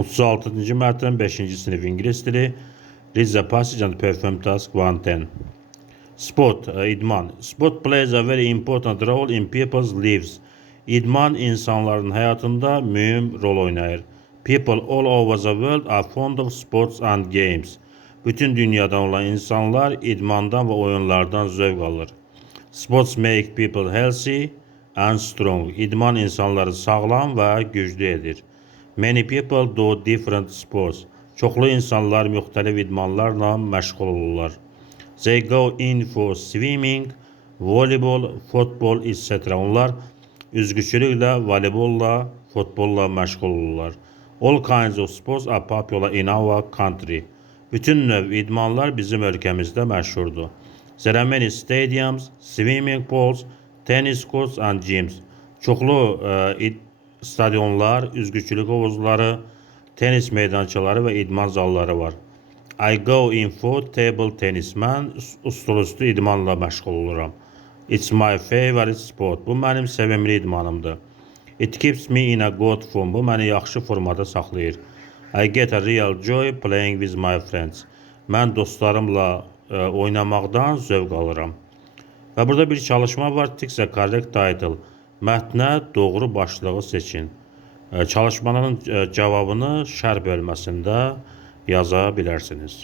36-cı mətn 5-ci sinif ingilis dili. Read the passage and perform task 110. Sport, idman. Sport plays a very important role in people's lives. İdman insanların hayatında mühim rol oynayır. People all over the world are fond of sports and games. Bütün dünyadan olan insanlar idmandan ve oyunlardan zevk alır. Sports make people healthy and strong. İdman insanları sağlam ve güçlü edir. Many people do different sports. Çoxlu insanlar müxtəlif idmanlarla məşğul olurlar. They go in for swimming, volleyball, football, etc. Onlar üzgüçülüklə, voleybolla, futbolla məşğul olurlar. All kinds of sports are popular in our country. Bütün növ idmanlar bizim ölkəmizdə məşhurdur. There are many stadiums, swimming pools, tennis courts and gyms. Çoxlu stadionlar, üzgüçülük hovuzları, tenis meydançaları və idman zalları var. I go in for table tennis. Mən stolüstü idmanla məşğul oluram. It's my favorite sport. Bu mənim sevimli idmanımdır. It keeps me in a good form. Bu məni yaxşı formada saxlayır. I get a real joy playing with my friends. Mən dostlarımla oynamaqdan zövq alıram. Və burada bir çalışma var. Tick the correct title. Mətnə doğru başlığı seçin. Çalışmanın cavabını şərh bölməsində yaza bilərsiniz.